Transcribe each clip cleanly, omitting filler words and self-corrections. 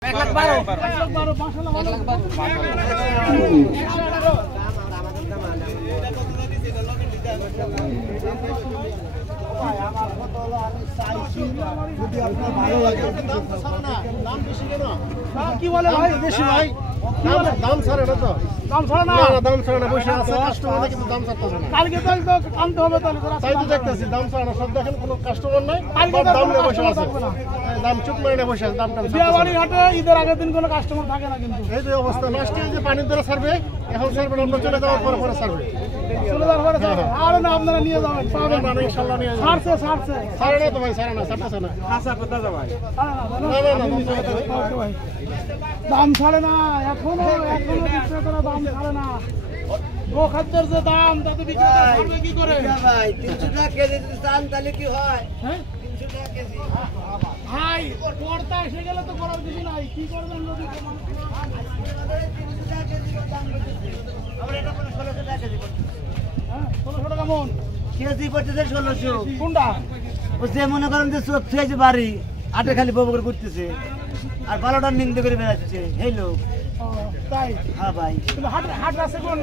কি বলে ভাই বেশি ভাই দাম ছাড়ে না তো দাম ছাড়ে না দাম ছাড়ে না বসে আছে কাস্টমার কিন্তু দাম ছাড়তেছে না কালকে তো আনতে হবে তাহলে তাই তো দেখতেছি দাম ছাড়ে না সব দেখেন কোনো কাস্টমার নাই দাম নিয়ে বসে আছে দাম চুপ মেরে বসে আছে দামটা বিয়াবাড়ি হাটে ঈদের আগের দিন কোনো কাস্টমার থাকে না কিন্তু এই যে অবস্থা লাস্টে যে পানির দ্বারা ছাড়বে এখন ছাড়বে আমরা চলে যাওয়ার পরে পরে ছাড়বে চলে যাওয়ার পরে আর না আপনারা নিয়ে যাবেন পাবেন না ইনশাআল্লাহ নিয়ে যাবেন ছাড়ছে ছাড়ে না তো ভাই ছাড়ে না ছাড়তেছে না আশা কথা যা ভাই না দাম ছাড়ে না এখনো বিক্রেতারা দাম ছাড়ে না গোখাদ্যের যে দাম তাতে বিক্রেতা ছাড়বে কি করে ভাই 300 টাকা কেজি দাম তাহলে কি হয় হ্যাঁ 300 টাকা কেজি ভাই পড়তা এসে গেলে তো করার কিছু নাই কি করবেন যদি 300 টাকা কেজি দাম বলতেছে আমরা এটা কোন 1600 টাকা কেজি করতেছি হ্যাঁ 1600 টাকা মন কেজি করতেছে 1600 কোনটা ও যে মনে করেন যে চোখ থেকে বাড়ি আটে খালি ববগর করতেছে আর বালোটা নিন্দে করে বেড়াচ্ছে এই লোক তাই হ্যাঁ ভাই হাট আছে কোন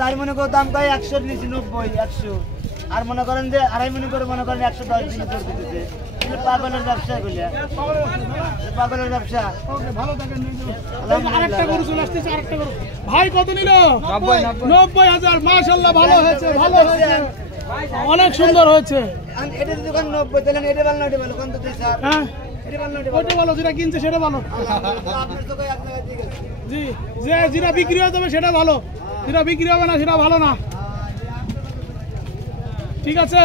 চার মনে করে দাম কয় 100 নিচে 90 100 আর মনে করেন যে আড়াই মনে করে মনে করেন 110 দিন করে দিতেছে পাগলের ব্যবসা বলে পাগলের ব্যবসা ভালো থাকেন আরেকটা গরু চলে আসছে আরেকটা গরু ভাই কত নিল 90000 মাশাআল্লাহ ভালো হয়েছে অনেক সুন্দর হয়েছে এটা যদি দোকান 90 দিলেন এটা ভালো না এটা ভালো কোন তো স্যার হ্যাঁ ওটা ভালো যেটা কিনছে সেটা ভালো জি যে যেটা বিক্রি হয়ে যাবে সেটা ভালো যেটা বিক্রি হবে না সেটা ভালো না ঠিক আছে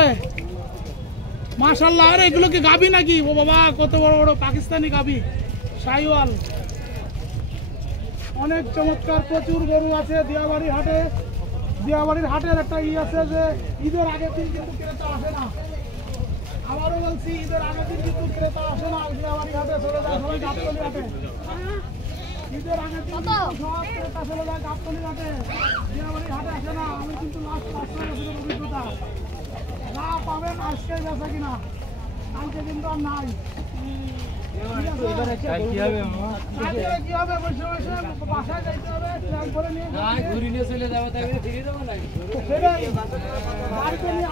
মাশাআল্লাহ। আরে এগুলো কি গাবি নাকি ও বাবা কত বড় বড় পাকিস্তানি গাবি শাহিওয়াল অনেক চমৎকার প্রচুর গরু আছে দিয়াবাড়ির হাটের একটা আছে যে ঈদের আগের দিন কিন্তু ক্রেতা আসে না আমারও বলছি ঈদের আগের দিন কিন্তু ক্রেতা আসে না দিয়াবাড়ি হাটে চলে যায় সবাই গাবতলী হাটে ঈদের আগের দিন সব ক্রেতা চলে যায় গাবতলী হাটে দিয়াবাড়ি হাটে আসে না আমি কিন্তু লাস্ট 5 বছরের অভিজ্ঞতা না পাবেন আজকে বেচা কিনা কালকে কিন্তু আর নাই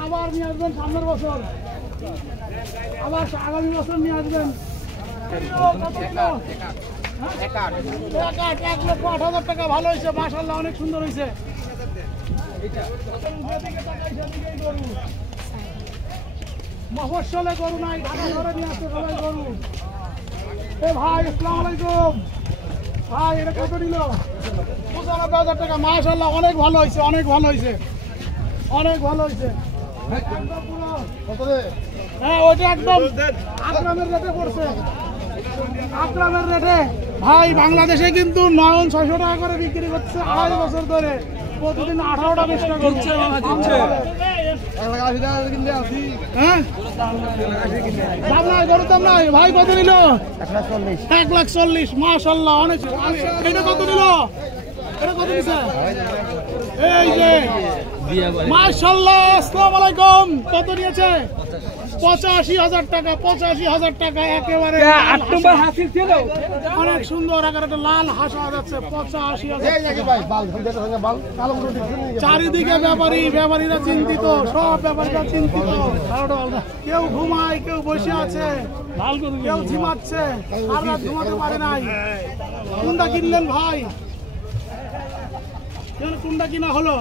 আবার নিয়ে আসবেন সামনের বছর আবার আগামী বছর নিয়ে আসবেন 1,08,000 টাকা ভালো হয়েছে মাশাআল্লাহ অনেক সুন্দর হয়েছে মফস্বলে গরু নাই ঢাকা শহরে নিয়ে আসছে সবাই গরু এ ভাই আসসালামু আলাইকুম ভাই এটা কত নিল 95,000 টাকা মাশাআল্লাহ অনেক ভালো হয়েছে হ্যাঁ ওইটা একদম আকরামের রেটে পড়ছে আকরামের রেটে ভাই বাংলাদেশে কিন্তু 900-600 টাকা করে বিক্রি করছে 2.5 বছর ধরে প্রতিদিন 18টা 20টা করছে ভাই কত নিল 1,40,000 মাশাআল্লাহ অনেক এটা কত নিল এটা কত নিছে এই যে মাশাআল্লাহ আসসালামু আলাইকুম কত নিয়েছে 85,000 টাকা 85,000 টাকা একেবারে অনেক সুন্দর একটা লাল হাসা যাচ্ছে 85,000 চারিদিকে ব্যাপারীরা চিন্তিত সব ব্যাপারীরা চিন্তিত কেউ ঘুমায় কেউ বসে আছে কেউ ঝিমাচ্ছে আর ঘুমাতে পারে নাই কোনটা কিনলেন ভাই কোনটা কিনা হলো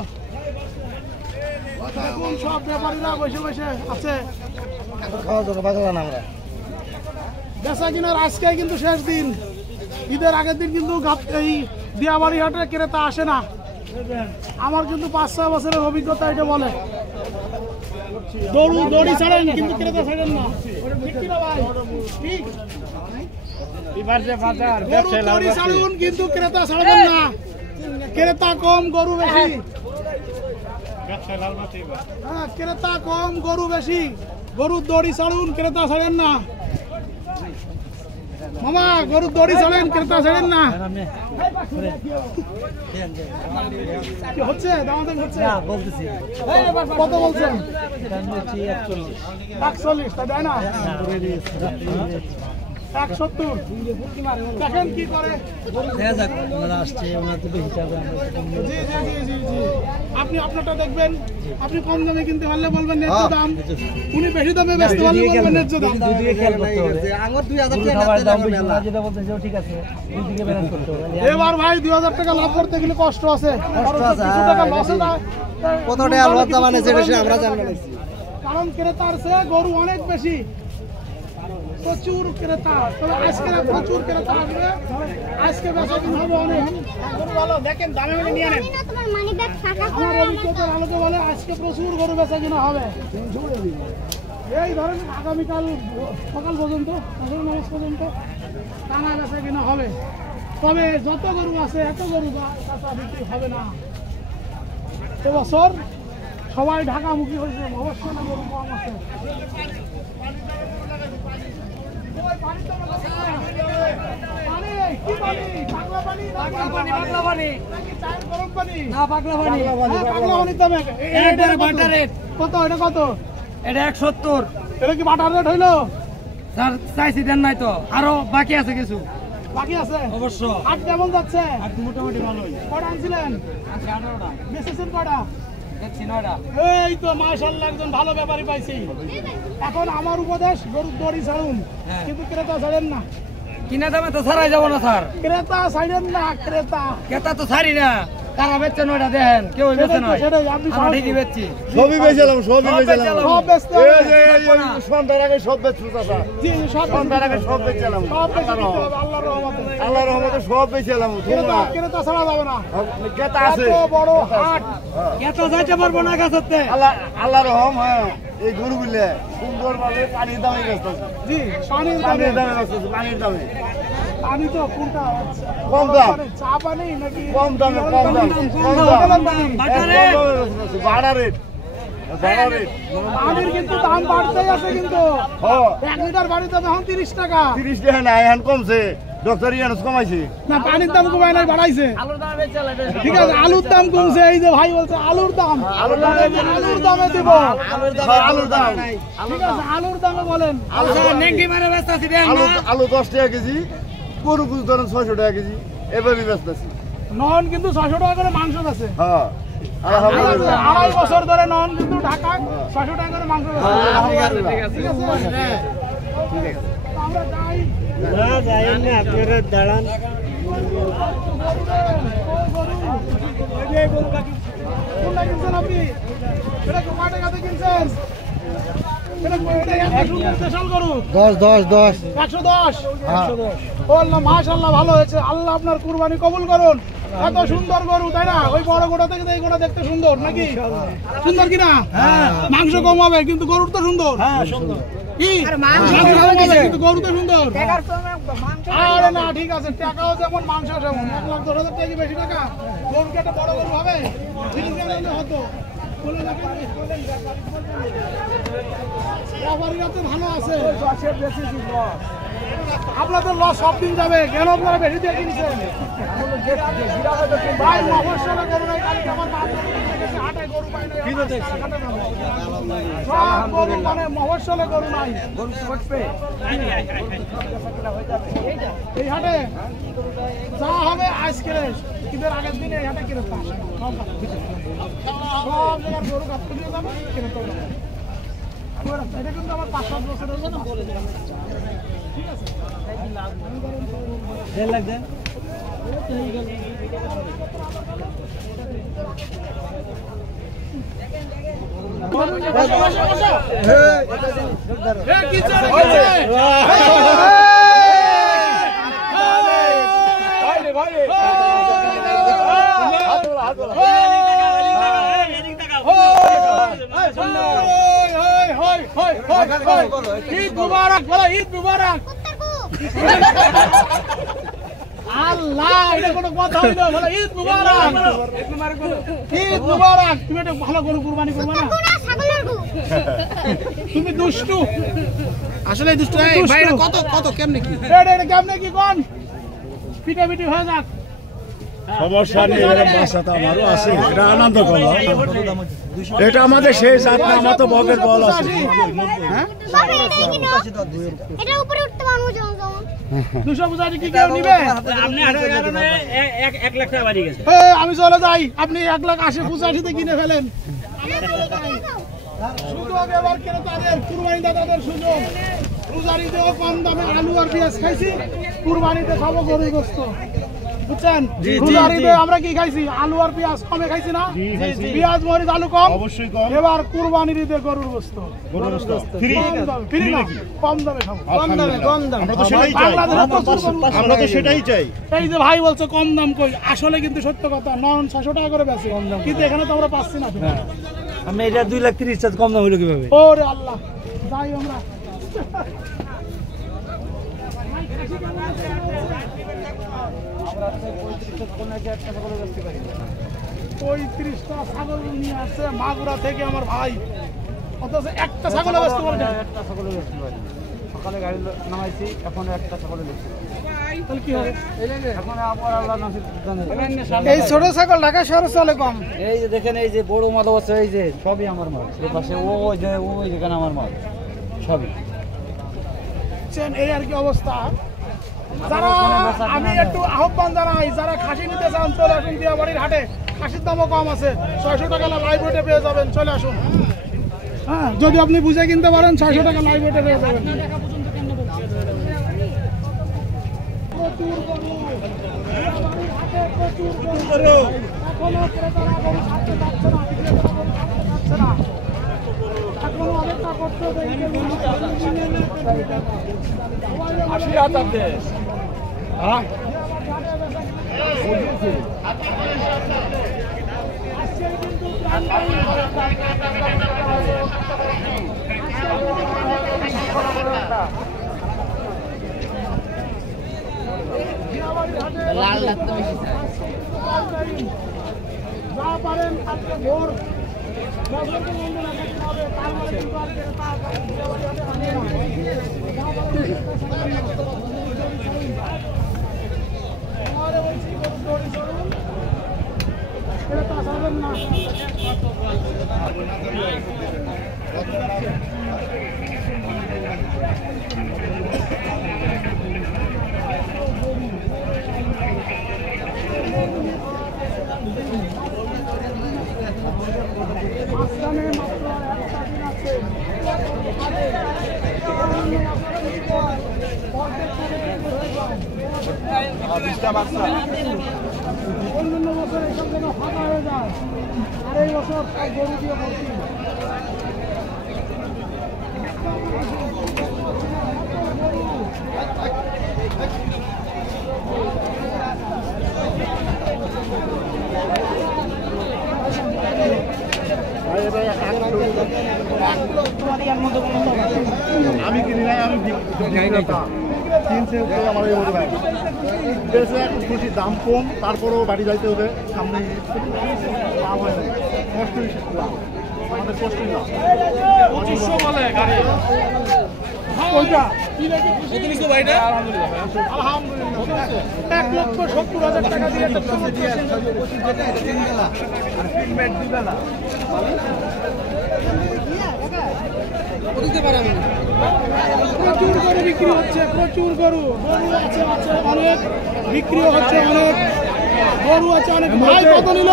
এখন সব ব্যাপারীরা বসে আছে বেচা কিনার আজকে কিন্তু শেষ দিন ঈদের আগের দিন কিন্তু এই দিয়াবাড়ি হাটে ক্রেতা আসে না আমার কিন্তু 5-6 বছরের অভিজ্ঞতা এটা বলে দড়ি ছাড়েন কিন্তু ক্রেতা ছাড়েন না ঠিক কিনা ভাই ঠিক দড়ি ছাড়ুন কিন্তু ক্রেতা ছাড়বেন না ক্রেতা কম গরু বেশি হ্যাঁ ক্রেতা কম গরু বেশি গরুর দড়ি ছাড়ুন ক্রেতা ছাড়েন না মামা গরুর দড়ি ছাড়েন ক্রেতা ছাড়েন না কি হচ্ছে দামাদামি হচ্ছে কত বলছেন 41 তা দেয় না 170 দেখেন কি করে। জি জি জি জি জি আপনি আপনারটা দেখবেন। আপনি কম দামে কিনতে পারলে বলবেন ন্যায্য দাম, উনি বেশি দামে বেচতে পারলে বলবেন ন্যায্য দাম। এবার ভাই 2000 টাকা লাভ করতে গেলে কষ্ট আছে, কিছু টাকা লসে যায়। কত টাকা লস মানে সেটা আমরা জানতে পারছি, কারণ ক্রেতার চেয়ে গরু অনেক বেশি, প্রচুর ক্রেতা। তবে আজকে প্রচুর ক্রেতা আসবে, আজকে বেচা কিনা হবে অনেক। গরু ভালো দেখেন, দামে মিলে নিয়ে নেন। আমার অভিজ্ঞতার আলোকে বলে আজকে প্রচুর গরু বেচা কিনা হবে। এই ধরেন আগামীকাল সকাল পর্যন্ত, নামাজ পর্যন্ত টানা বেচা কিনা হবে। তবে যত গরু আছে এত গরু বিক্রি হবে না। এবছর সবাই ঢাকামুখী হয়েছে, অবশ্যই না গরু কম আছে। কত এটা কত? এটা 170। এটা কি বাটার রেট হইলো? স্যার চাইছি দেন নাই তো, আরো বাকি আছে কিছু। বাকি আছে অবশ্য। হাট কেমন যাচ্ছে? মোটামুটি ভালোই। কটা আনছিলেন? 18টা। বেচেছেন কটা? দেখছি 9টা। এই তো মাশাআল্লাহ একজন ভালো ব্যাপারী পাইছি। এখন আমার উপদেশ গরুর দড়ি ছাড়ুন, কিন্তু ক্রেতা ছাড়েন না। কিনা দামে তো ছাড়াই যাবো না স্যার, ক্রেতা ছাড়েন না, ক্রেতা ক্রেতা তো ছাড়ি না। কারা বেচছে 9টা দেখেন, কেউ বেচে নয়। সেটাই আপনি আমরা ঠিকই বেচছি। সবই বেচলাম, সবই বেচলাম, সব বেচতে হবে। সন্ধ্যার আগে সব বেচছো চাচা, জি সব সন্ধ্যার আগে সব বেচলাম, সব বেচতে হবে আল্লাহর রহমতে। আল্লাহর রহমতে সব বেচলাম। ক্রেতা ছাড়া যাবে না, কেতা আছে, এত বড় হাট। ক্রেতা যাইতে পারবো না গাছতে। আল্লাহর রহম। হ্যাঁ, এই গরু গুলে সুন্দর ভাবে পানির দামে বেচতেছে। জি পানির পানির দামে বেচতেছে, পানির দামে। পানি তো কোনটা কম দাম, চা পানি নাকি কম দামে, কম দাম, কম দাম, বাড়া রেট, বাড়া রেট। পানির কিন্তু দাম বাড়তেই আছে, কিন্তু হ্যাঁ 1 লিটার বাড়ির দাম এখন 30 টাকা। 30 টাকা না, এখন কমছে, ডক্টর ইয়ানুস কমাইছে না পানির দাম কমায় নাই, বাড়াইছে। আলুর দাম বেচছে। ঠিক আছে, আলুর দাম কমছে। এই যে ভাই বলছে আলুর দাম, আলুর দামে দিব। আলুর দাম, ঠিক আছে আলুর দামে বলেন। নেংটি মারে বেচতাছি দেন আলু না। আলু 10 টাকা কেজি, গরু বুঝ ধরেন 600 টাকা কেজি, এভাবে বেচতেছি। নন কিন্তু 600 টাকা করে মাংস আছে। হ্যাঁ আলহামদুলিল্লাহ, 2.5 বছর ধরে নন কিন্তু ঢাকা 600 টাকা করে মাংস আছে। আলহামদুলিল্লাহ। ঠিক আছে ঠিক আছে, আমরা যাই। না যাই না, আপনারা দাঁড়ান। কোনটা কিনছেন আপনি? এটা কয় টাকাতে কিনছেন? এটা স্পেশাল গরু 10 110। বললাম মাশাআল্লাহ ভালো হয়েছে, আল্লাহ আপনার কুরবানি কবুল করুন। এত সুন্দর গরু তাই না? ওই বড় গোটা থেকে এই গোটা দেখতে সুন্দর নাকি? সুন্দর কিনা? মাংস কম হবে কিন্তু গরুর তো সুন্দর। কি মাংস কম হবে কিন্তু গরু তো সুন্দর। আরে না ঠিক আছে, টাকাও যেমন মাংস যেমন। 1,10,000 টাকা কি বেশি টাকা? গরুকে একটা বড় গরু হবে হতো। ব্যাপারীরা তো ভালো আছে, আপনাদের লস সব দিন যাবে কেন? আপনারা বেশি দিয়ে কিনছেন ভাই। অবশ্যই গরু নাই, কালকে আমার হাটে গরু পাই নাই, সব গরু মানে মহস্বলে গরু নাই। এই হাটে যা হবে আজকে ঈদের আগের দিনে এই হাটে কিনে সব জায়গার গরু কাটতে দিয়ে যাবে, কিনে তো এটা কিন্তু আমার 5-7 বছরের জন্য ঠিক আছে। ঈদ মুবারক, বলো ঈদ মুবারক। আল্লাহ এটা কোনো কথা হইলো? বলো ঈদ মুবারক, ঈদ মুবারক। তুমি একটা ভালো গরু কুরবানি করবে না? তুমি দুষ্টু, আসলে দুষ্টু। ভাই এটা কত কত কেমনে কি? এটা কেমনে কি কোন? পিটাপিটি হয়ে যাক। সমস্যা নেই, এরকম বাচ্চা তো আমারও আছে, এটা আনন্দ করলাম। এটা আমাদের শেষ আপনার আমার তো বগের বল আছে। এটা উপরে উঠতে পারবো যখন 285 কি কেউ নিবে? আপনি 1 লাখ টাকা বাড়ি গেছে। আমি চলে যাই, আপনি 1,80,85 কিনে ফেলেন। সুযোগ এবার ক্রেতাদের, কুরবানিদাতাদের সুযোগ। রোজারিতেও কম দামে আলু আর পেঁয়াজ খাইছি, কুরবানিতে খাবো গরুর গোশত। বুঝছেন? রোজারিতে আমরা কি খাইছি? আলু আর পেঁয়াজ কমে খাইছি না? পেঁয়াজ মরিচ আলু কম, অবশ্যই কম। এবার কুরবানির ঈদে গরুর গোশত গরুর গোশত ফ্রি, ফ্রি না, কম দামে খাবো। আমরা তো সেটাই চাই, আমরা তো সেটাই চাই। এই যে ভাই বলছে কম দাম কই, আসলে কিন্তু সত্য কথা, 900 টাকা করে বেচে, কিন্তু এখানে তো আমরা পাচ্ছি না। আমি এটা 2,30,000 কম দাম হলো কিভাবে? ওরে আল্লাহ, যাই আমরা। পঁয়ত্রিশটা ছাগল নিয়ে আসছে মাগুরা থেকে আমার ভাই, অথচ একটা ছাগল বেচতে পারে না। সকালে গাড়ি নামাইছি, এখন একটা ছাগলে দেখছি। তাহলে কি হবে? এখন আবার আল্লাহ নসিব জানে। এই ছোট ছাগল ঢাকা শহরে চলে কম। এই যে দেখেন, এই যে বড় মাল আছে, এই যে সবই আমার মাল। এই পাশে ওই যেখানে আমার মাল সবই। এই আর কি অবস্থা। যারা আমি একটু আহ্বান জানাই, যারা খাসি নিতে চান চলে আসুন দিয়াবাড়ির হাটে, খাসির দামও কম আছে, 600 টাকা লাইভ ওয়েটে পেয়ে যাবেন, চলে আসুন। হ্যাঁ, যদি আপনি বুঝে কিনতে পারেন 600 টাকা লাইভ ওয়েটে পেয়ে যাবেন। প্রচুর গরু, দিয়াবাড়ির হাটে প্রচুর গরু। এখনো ক্রেতারা গরু ছাড়তে পারছে না, বিক্রেতারা গরু ছাড়তে পারছে না। এখনো অপেক্ষা করতে হবে। 80,000 দে। হ্যাঁ, যা পারেন আজকে ভোর 10 ঘন্টা বন্ধ রাখতে হবে, তার মানে কিন্তু আর ক্রেতা দিয়াবাড়ির হাটে আসবে না। যা পারেন আমারে বলছি গরু দড়ি চড়ুন, ক্রেতা ছাড়বেন না। মাঝখানে মাত্র একটা দিন আছে। অন্যান্য বছর এইসব যেন ফাঁকা হয়ে যায়, আর এই বছর গরু দিয়ে ভর্তি। আমি কিনি নাই, আমি কিনছে আমার এই ভাই খুশি, দাম কম, তারপরেও বাড়ি যাইতে হবে, সামনে লাভ হয় না, কষ্টই লাভ, আমাদের কষ্টই লাভ। 2500 বলে গাড়ি। কোনটা? আলহামদুলিল্লাহ 1,70,000 টাকা দিয়ে একটা প্রচুর গরু বিক্রি হচ্ছে, প্রচুর গরু আছে অনেক, বিক্রিও হচ্ছে অনেক, গরু আছে অনেক। ভাই কত নিল?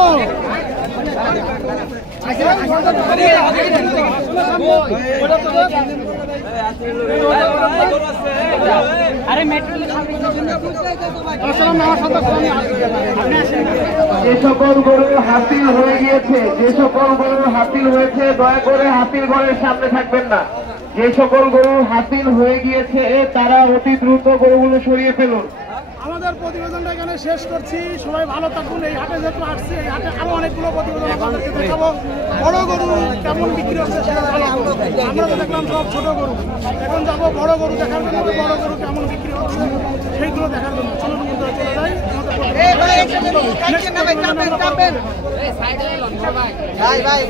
যে সকল গরু হাতিল হয়ে গিয়েছে, যে সকল গরু হাতিল হয়েছে, দয়া করে হাতিল ঘরের সামনে থাকবেন না। যে সকল গরু হাতিল হয়ে গিয়েছে তারা অতি দ্রুত গরুগুলো সরিয়ে ফেলুন। আমাদের প্রতিবেদনটা এখানে শেষ করছি। সবাই ভালো থাকুন। এই হাটে যেহেতু আসছি, এই হাটে আরো অনেকগুলো প্রতিবেদন আপনাদেরকে দেখাবো। বড় গরু কেমন বিক্রি হচ্ছে সেটা জানাবো। আমরা তো দেখলাম সব ছোট গরু, এখন যাবো বড় গরু দেখার জন্য। বড় গরু কেমন বিক্রি হচ্ছে সেইগুলো দেখার জন্য চলুন কিন্তু চলে যাই। ভাই